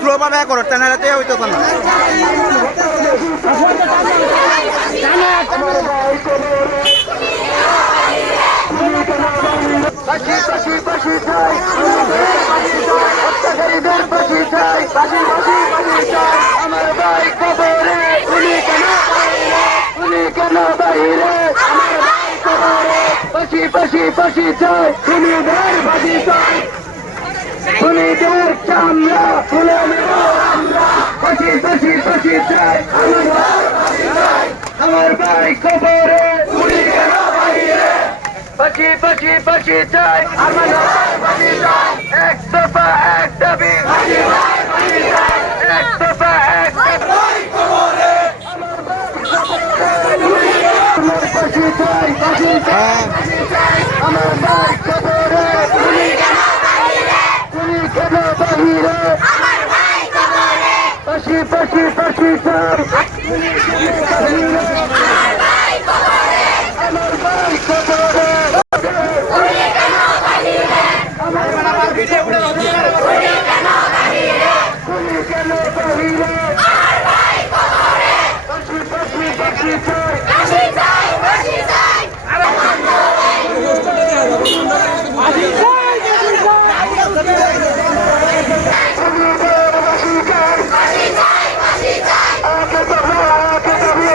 Slow ভাবে করো টানাতে হইতো না আমার ভাই কবরে উনি কেন বাহিরে আমার ভাই কবরে পাশি চাই খুনিদের বাজি চাই খুনিদের চামড়া খুলে নেব আমরা পাশি চাই আমার ভাই কবরে উনি কেন বাহিরে পাশি চাই আমার ভাই বাজি চাই এক দফা এক দাবি এক দফা এক দাবি কবরে পাশি চাই আমার ভাই কবরে উনি কেন বাহিরে আমার ভাই কবরে পাশি চাই আমার ভাই কবরে আমার ভাই কবরে উনি কেন বাহিরে আমার ভাই উনি কেন বাহিরে উনি কেন বাহিরে আমার ভাই কবরে পাশি চাই ফাঁসি চাই ফাঁসি চাই ফাঁসি চাই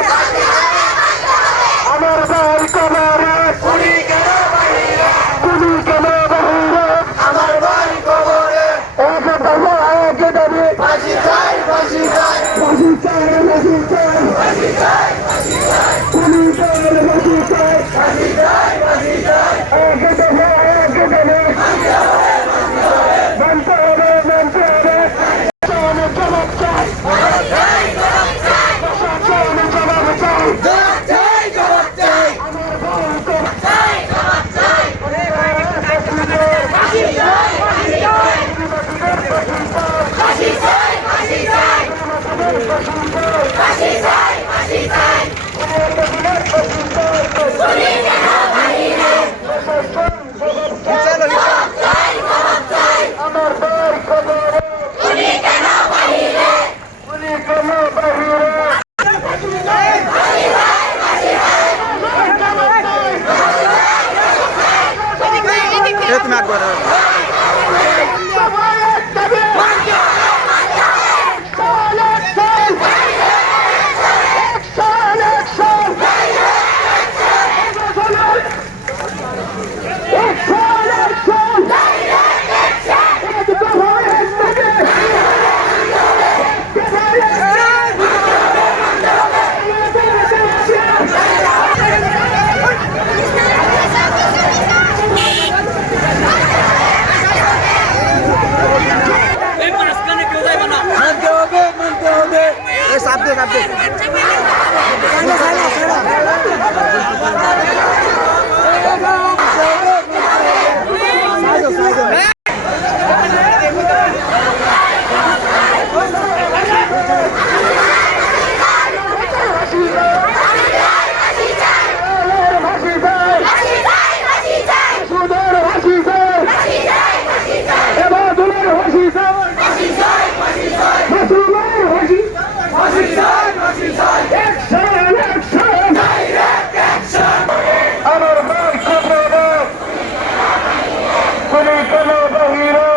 ফাঁসি চাই আমার ভাই কবরে উনি কেন বাহিরে উনি কেন বাহিরে আমার ভাই কবরে এক দফা এক দাবি ফাঁসি চাই ফাঁসি চাই ফাঁসি চাই ফাঁসি চাই ফাঁসি চাই উনি কেন ফাঁসি চাই ফাঁসি চাই ফাঁসি চাই এক দফা এক দাবি মানতে হবে জবাব চাই চাই জবাব চাই জবাব চাই চাই জবাব চাই আমার ভাই কবরে চাই জবাব চাই ফাঁসি চাই ফাঁসি চাই ফাঁসি চাই ফাঁসি চাই ফাঁসি চাই ফাঁসি চাই উনি কেন বাহিরে জবাব চাই জবাব চাই আমার ভাই কবরে উনি কেন বাহিরে উনি কেন বাহিরে ফাঁসি চাই ফাঁসি চাই তুমি একবার চাপ দে আমার ভাই কবরে উনি কেন বাহিরে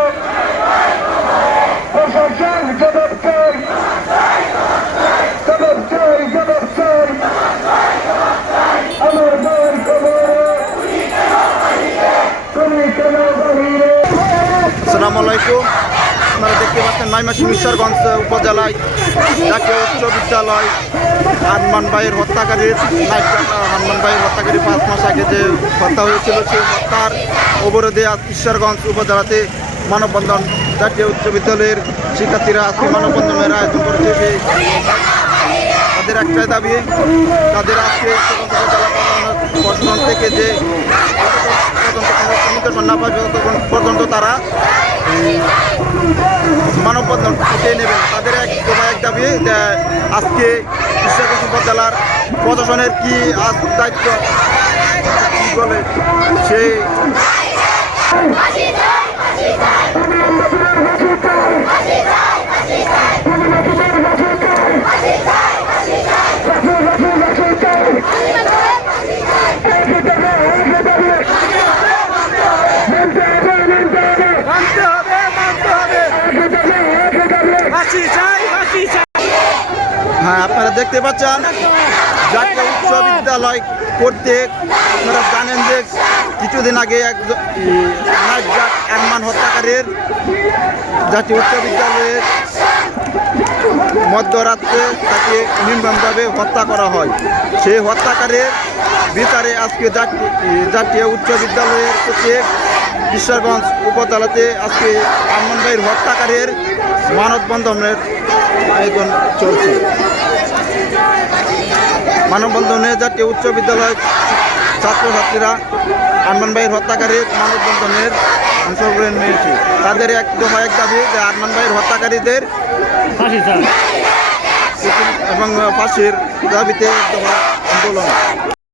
প্রশাসন জবাব চাই আমার ভাই কবরে উনি কেন বাহিরে আসসালামু আলাইকুম। আপনারা দেখতে পাচ্ছেন ময়মনসিংহ ঈশ্বরগঞ্জ উপজেলায় জাতীয় উচ্চ বিদ্যালয় হানুমান ভাইয়ের হত্যাকারীর হানুমান ভাইয়ের হত্যাকারী 5 মাস আগে যে হত্যা হয়েছিল সেই হত্যার অবরোধে আজ ঈশ্বরগঞ্জ উপজেলাতে মানববন্ধন জাতীয় উচ্চ বিদ্যালয়ের শিক্ষার্থীরা আজকে মানববন্ধনের আয়োজন করেছে। তাদের একটাই দাবি, তাদের আজকে জেলা প্রশাসন থেকে যে না পায় যতক্ষণ পর্যন্ত তারা মানববন্ধন উঠিয়ে নেবে। তাদের এক দাবি আজকে ঈশ্বরগঞ্জ উপজেলার প্রশাসনের কি আজ দায়িত্ব কি বলে সেই দেখতে পাচ্ছেন জাতীয় উচ্চ বিদ্যালয় কর্তৃক আপনারা জানেন যে কিছুদিন আগে নাইটজাট আরমান হত্যাকারীর জাতীয় উচ্চ বিদ্যালয়ের মধ্যরাত্রে তাকে নির্মমভাবে হত্যা করা হয়। সেই হত্যাকারীর বিচারে আজকে জাতীয় উচ্চ বিদ্যালয়ের কর্তৃক ঈশ্বরগঞ্জ উপজেলাতে আজকে আরমান ভাইয়ের হত্যাকারীর মানববন্ধনের আয়োজন চলছে। মানববন্ধনে জাতীয় উচ্চ বিদ্যালয় ছাত্রছাত্রীরা আরমান ভাইয়ের হত্যাকারীর মানববন্ধনের অংশগ্রহণ নিয়েছে। তাদের এক দফা এক দাবি যে আরমান ভাইয়ের হত্যাকারীদের এবং ফাঁসির দাবিতে এক দফা আন্দোলন।